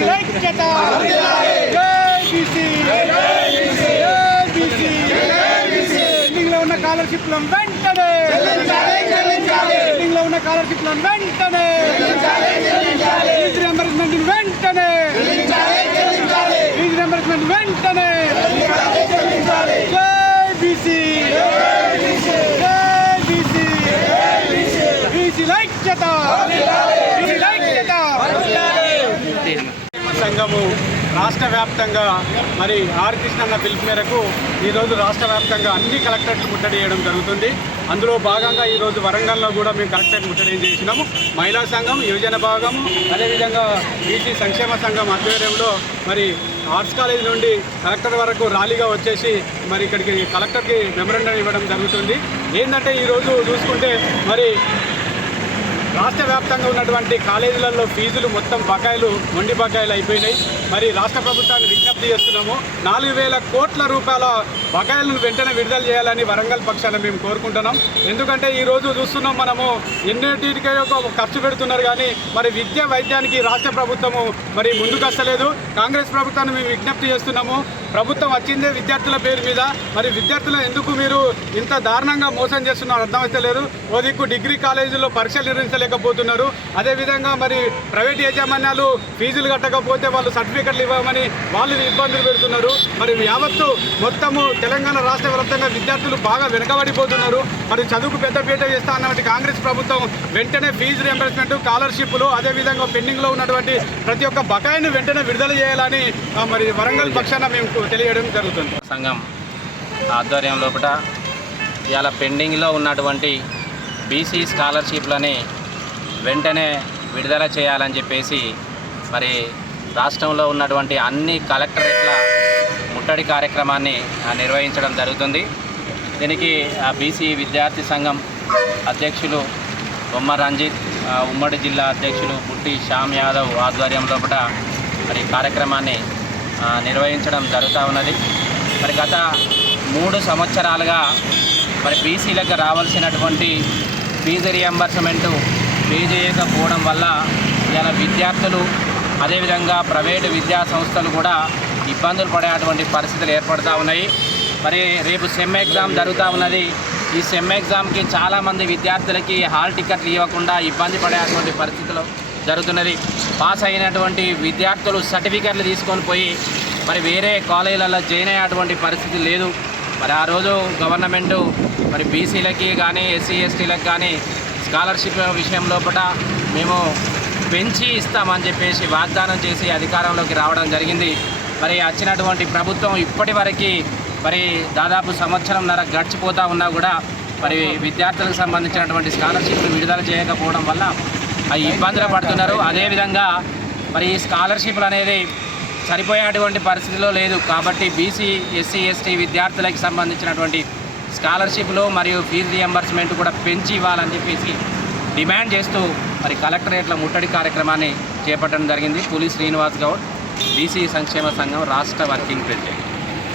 ఐక్యత పెండింగ్లో ఉన్న స్కాలర్షిప్లను వెంటనే. పెండింగ్లో ఉన్న స్కాలర్షిప్లను వెంటనే. ఫీజు రియంబర్స్మెంట్ వెంటనే. ఫీజు రియంబర్స్మెంట్ వెంటనే. బీసీ బీసీ బీసీ బీసీ ఐక్యత సంఘము రాష్ట్ర వ్యాప్తంగా మరి ఆర్ కృష్ణన్న పిలుపు మేరకు ఈరోజు రాష్ట్ర వ్యాప్తంగా అన్ని కలెక్టరేట్లు ముట్టడి చేయడం జరుగుతుంది. అందులో భాగంగా ఈరోజు వరంగల్లో కూడా మేము కలెక్టరేట్ ముట్టడి చేసినాము. మహిళా సంఘం యువజన భాగం అదేవిధంగా బీసీ సంక్షేమ సంఘం ఆధ్వర్యంలో మరి ఆర్ట్స్ కాలేజ్ నుండి కలెక్టర్ వరకు ర్యాలీగా వచ్చేసి మరి ఇక్కడికి కలెక్టర్కి మెమరండం ఇవ్వడం జరుగుతుంది. ఏంటంటే ఈరోజు చూసుకుంటే మరి రాష్ట్ర వ్యాప్తంగా ఉన్నటువంటి కాలేజీలలో ఫీజులు మొత్తం బకాయిలు మొండి బకాయిలు అయిపోయినాయి. మరి రాష్ట్ర ప్రభుత్వాన్ని విజ్ఞప్తి చేస్తున్నాము నాలుగు వేల కోట్ల రూపాయల బకాయిలను వెంటనే విడుదల చేయాలని వరంగల్ పక్షాన మేము కోరుకుంటున్నాం. ఎందుకంటే ఈరోజు చూస్తున్నాం మనము ఎన్నిటికో ఖర్చు పెడుతున్నారు కానీ మరి విద్య వైద్యానికి రాష్ట్ర ప్రభుత్వము మరి ముందుకు వస్తలేదు కాంగ్రెస్ ప్రభుత్వాన్ని మేము విజ్ఞప్తి చేస్తున్నాము. ప్రభుత్వం వచ్చిందే విద్యార్థుల పేరు మీద. మరి విద్యార్థులు ఎందుకు మీరు ఇంత దారుణంగా మోసం చేస్తున్నారు అర్థమైతే లేదు. ఓ దిక్కు డిగ్రీ కాలేజీలో పరీక్షలు నిర్వహించలేకపోతున్నారు అదేవిధంగా మరి ప్రైవేట్ యాజమాన్యాలు ఫీజులు కట్టకపోతే వాళ్ళు సర్టిఫికెట్లు ఇవ్వమని వాళ్ళు ఇబ్బందులు పెడుతున్నారు. మరి యావత్తు మొత్తము తెలంగాణ రాష్ట్ర వ్యాప్తంగా విద్యార్థులు బాగా వెనకబడిపోతున్నారు. మరి చదువుకు పెద్దపీట చేస్తా అన్నటువంటి కాంగ్రెస్ ప్రభుత్వం వెంటనే ఫీజు రియంబర్స్మెంట్ స్కాలర్షిప్లు అదేవిధంగా పెండింగ్లో ఉన్నటువంటి ప్రతి ఒక్క బకాయిని వెంటనే విడుదల చేయాలని మరి వరంగల్ పక్షాన మేము తెలియడం జరుగుతుంది. సంఘం ఆధ్వర్యం లోపల ఇవాళ పెండింగ్లో ఉన్నటువంటి బీసీ స్కాలర్షిప్లని వెంటనే విడుదల చేయాలని చెప్పేసి మరి రాష్ట్రంలో ఉన్నటువంటి అన్ని కలెక్టరేట్ల ముట్టడి కార్యక్రమాన్ని నిర్వహించడం జరుగుతుంది. దీనికి ఆ బీసీ విద్యార్థి సంఘం అధ్యక్షులు బొమ్మ రంజిత్ ఉమ్మడి జిల్లా అధ్యక్షులు పుట్టి శ్యామ్ యాదవ్ ఆధ్వర్యంలో కూడా మరి కార్యక్రమాన్ని నిర్వహించడం జరుగుతూ ఉన్నది. మరి గత మూడు సంవత్సరాలుగా మరి బీసీలకు రావాల్సినటువంటి ఫీజు రియంబర్స్మెంటు పే చేయకపోవడం వల్ల ఇలా విద్యార్థులు అదేవిధంగా ప్రైవేటు విద్యా సంస్థలు కూడా ఇబ్బందులు పడేటువంటి పరిస్థితులు ఏర్పడుతూ ఉన్నాయి. మరి రేపు సెమ్ ఎగ్జామ్ జరుగుతూ ఉన్నది. ఈ సెమ్ ఎగ్జామ్కి చాలామంది విద్యార్థులకి హాల్ టికెట్లు ఇవ్వకుండా ఇబ్బంది పడేటువంటి పరిస్థితులు జరుగుతున్నది. పాస్ అయినటువంటి విద్యార్థులు సర్టిఫికెట్లు తీసుకొని పోయి మరి వేరే కాలేజీలలో జాయిన్ అయ్యేటువంటి పరిస్థితి లేదు. మరి ఆ రోజు గవర్నమెంటు మరి బీసీలకి కానీ ఎస్సీ ఎస్టీలకు కానీ స్కాలర్షిప్ విషయం లోపల మేము పెంచి ఇస్తామని చెప్పేసి వాగ్దానం చేసి అధికారంలోకి రావడం జరిగింది. మరి వచ్చినటువంటి ప్రభుత్వం ఇప్పటి వరకు మరి దాదాపు సంవత్సరంన్నర గడిచిపోతూ ఉన్నా కూడా మరి విద్యార్థులకు సంబంధించినటువంటి స్కాలర్షిప్లు విడుదల చేయకపోవడం వల్ల అవి ఇబ్బందులు పడుతున్నారు. అదేవిధంగా మరి ఈ స్కాలర్షిప్లు అనేది సరిపోయేటువంటి పరిస్థితిలో లేదు. కాబట్టి బీసీ ఎస్సీ ఎస్టీ విద్యార్థులకు సంబంధించినటువంటి స్కాలర్షిప్లు మరియు ఫీజు రియంబర్స్మెంట్ కూడా పెంచి ఇవ్వాలని చెప్పేసి డిమాండ్ చేస్తూ మరి కలెక్టరేట్ల ముట్టడి కార్యక్రమాన్ని చేపట్టడం జరిగింది. పులి శ్రీనివాస్ గౌడ్ బీసీ సంక్షేమ సంఘం రాష్ట్ర వర్కింగ్ ప్రెసిడెంట్.